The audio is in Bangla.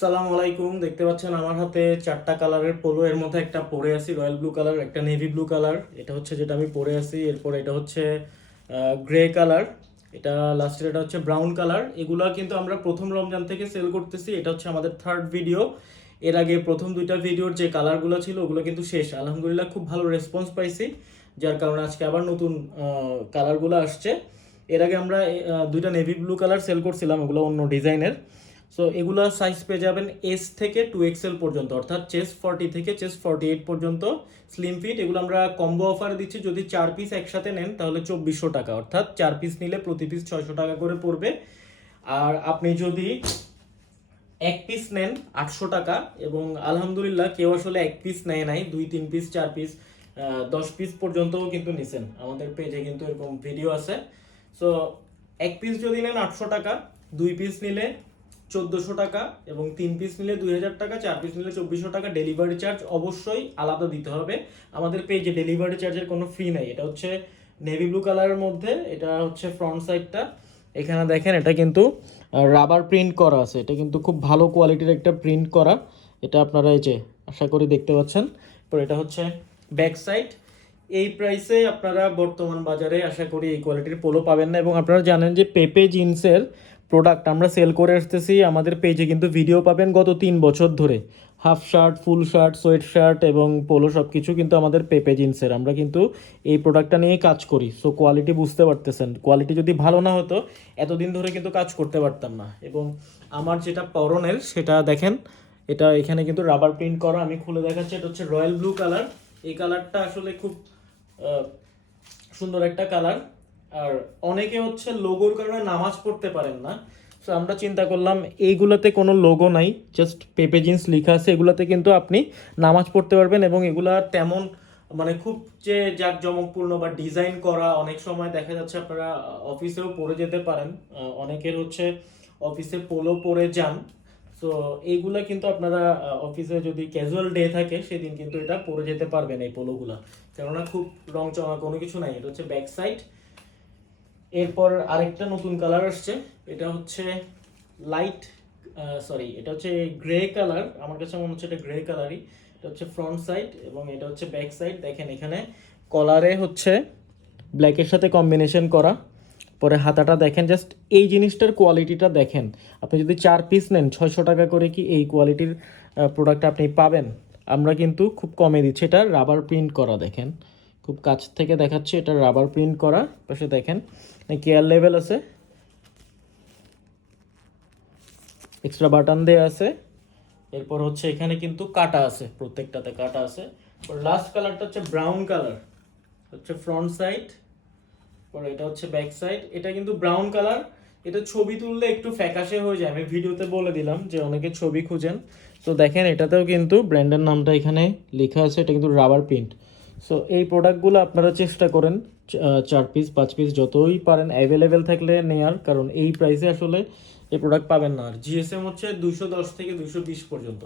সালাম আলাইকুম। দেখতে পাচ্ছেন আমার হাতে চারটা কালারের পোলো। এর মধ্যে একটা পরে আছি, রয়্যাল ব্লু কালার, একটা নেভি ব্লু কালার। এটা হচ্ছে যেটা আমি পরে আছি। এরপর এটা হচ্ছে গ্রে কালার। এটা লাস্টের এটা হচ্ছে ব্রাউন কালার। এগুলা কিন্তু আমরা প্রথম রমজান থেকে সেল করতেছি। এটা হচ্ছে আমাদের থার্ড ভিডিও এর আগে প্রথম দুইটা ভিডিওর যে কালারগুলো ছিল, ওগুলো কিন্তু শেষ। আলহামদুলিল্লাহ খুব ভালো রেসপন্স পাইছি, যার কারণে আজকে আবার নতুন কালারগুলো আসছে। এর আগে আমরা দুইটা নেভি ব্লু কালার সেল করছিলাম, ওগুলো অন্য ডিজাইনের সো এগুলো সাইজ পেয়ে যাবেন এস থেকে টু এক্সেল পর্যন্ত, অর্থাৎ চেস্ট ফর্টি থেকে চেস্ট ফর্টি এইট পর্যন্ত স্লিম ফিট এগুলো আমরা কম্বো অফারে দিচ্ছি, যদি চার পিস একসাথে নেন তাহলে চব্বিশশো টাকা, অর্থাৎ চার পিস নিলে প্রতি পিস ছয়শো টাকা করে পড়বে। আর আপনি যদি এক পিস নেন আটশো টাকা, এবং আলহামদুলিল্লাহ কেউ আসলে এক পিস নেয় নাই, দুই, তিন পিস চার পিস দশ পিস পর্যন্তও কিন্তু নিছেন। আমাদের পেজে কিন্তু এরকম ভিডিও আছে। সো এক পিস যদি নেন আটশো টাকা, দুই পিস নিলে চোদ্দোশো টাকা এবং তিন পিস নিলে দুই হাজার টাকা, চার পিস নিলে চব্বিশশো টাকা। ডেলিভারি চার্জ অবশ্যই আলাদা দিতে হবে। আমাদের পেজে ডেলিভারি চার্জের কোনো ফি নেই। এটা হচ্ছে নেভি ব্লু কালারের মধ্যে, এটা হচ্ছে ফ্রন্ট সাইডটা এখানে দেখেন, এটা কিন্তু রাবার প্রিন্ট করা আছে। এটা কিন্তু খুব ভালো কোয়ালিটির একটা প্রিন্ট করা। এটা আপনারা এই যে, আশা করি দেখতে পাচ্ছেন। তো এটা হচ্ছে ব্যাক সাইড এই প্রাইসে আপনারা বর্তমান বাজারে আশা করি এই কোয়ালিটির পোলো পাবেন না। এবং আপনারা জানেন যে পেপে জিন্সের প্রোডাক্ট আমরা সেল করে আসতেছি, আমাদের পেজে কিন্তু ভিডিও পাবেন গত তিন বছর ধরে। Half shirt full shirt sweatshirt এবং পোলো সব কিছু কিন্তু আমাদের পেপে জিন্সের আমরা কিন্তু এই প্রোডাক্টটা নিয়ে কাজ করি। সো কোয়ালিটি বুঝতে পারতেছেন। কোয়ালিটি যদি ভালো না হতো, এতদিন ধরে কিন্তু কাজ করতে পারতাম না। এবং আমার যেটা পরনের, সেটা দেখেন, এটা এখানে কিন্তু রাবার প্রিন্ট করা। আমি খুলে দেখাচ্ছি, এটা হচ্ছে রয়্যাল ব্লু কালার এই কালারটা আসলে খুব সুন্দর একটা কালার আর অনেকে হচ্ছে লোগোর কারণে নামাজ পড়তে পারেন না। সো আমরা চিন্তা করলাম, এইগুলোতে কোনো লোগো নাই জাস্ট পেপে জিন্স লেখা আছে, এগুলোতে কিন্তু আপনি নামাজ পড়তে পারবেন এবং এগুলা তেমন মানে খুব যে জাঁকজমকপূর্ণ বা ডিজাইন করা, অনেক সময় দেখা যাচ্ছে আপনারা অফিসেও পরে যেতে পারেন। অনেকের হচ্ছে অফিসে পোলো পরে যান। সো এইগুলা কিন্তু আপনারা অফিসে যদি ক্যাজুয়াল ডে থাকে, সেদিন কিন্তু এটা পরে যেতে পারবেন এই পোলোগুলা। কেননা খুব রং চমা কোনো কিছু নাই, এটা হচ্ছে ব্যাক সাইড এরপর আরেকটা নতুন কালার আসছে। এটা হচ্ছে লাইট সরি এটা হচ্ছে গ্রে কালার আমার কাছে মনে হচ্ছে এটা গ্রে কালারই এটা হচ্ছে ফ্রন্ট সাইড এবং এটা হচ্ছে ব্যাক সাইড দেখেন এখানে কলারে হচ্ছে ব্ল্যাকের সাথে কম্বিনেশন করা। পরে হাতাটা দেখেন জাস্ট এই জিনিসটার কোয়ালিটিটা দেখেন। আপনি যদি চার পিস নেন, ছয়শো টাকা করে কি এই কোয়ালিটির প্রোডাক্ট আপনি পাবেন? আমরা কিন্তু খুব কমে দিচ্ছি। এটা রাবার প্রিন্ট করা, দেখেন। খুব কাছ থেকে দেখাচ্ছি, এটা রাবার প্রিন্ট করা। পাশে দেখেন কেয়ার লেভেল আছে। এক্সট্রা বাটন দেওয়া আছে। এরপর হচ্ছে এখানে কিন্তু কাটা আছে, প্রত্যেকটাতে কাটা আছে। লাস্ট কালারটা হচ্ছে ব্রাউন কালার হচ্ছে ফ্রন্ট সাইড পরে এটা হচ্ছে ব্যাক সাইড এটা কিন্তু ব্রাউন কালার এটা ছবি তুললে একটু ফ্যাকাশে হয়ে যায়। আমি ভিডিওতে বলে দিলাম যে অনেকে ছবি খুঁজেন। তো দেখেন, এটাতেও কিন্তু ব্র্যান্ডের নামটা এখানে লেখা আছে। এটা কিন্তু রাবার প্রিন্ট সো এই প্রোডাক্টগুলো আপনারা চেষ্টা করেন চার পিস পাঁচ পিস যতই পারেন অ্যাভেলেবেল থাকলে নেয়ার, কারণ এই প্রাইসে আসলে এই প্রোডাক্ট পাবেন না। আর জিএসএম হচ্ছে দুশো দশ থেকে দুশো বিশ পর্যন্ত।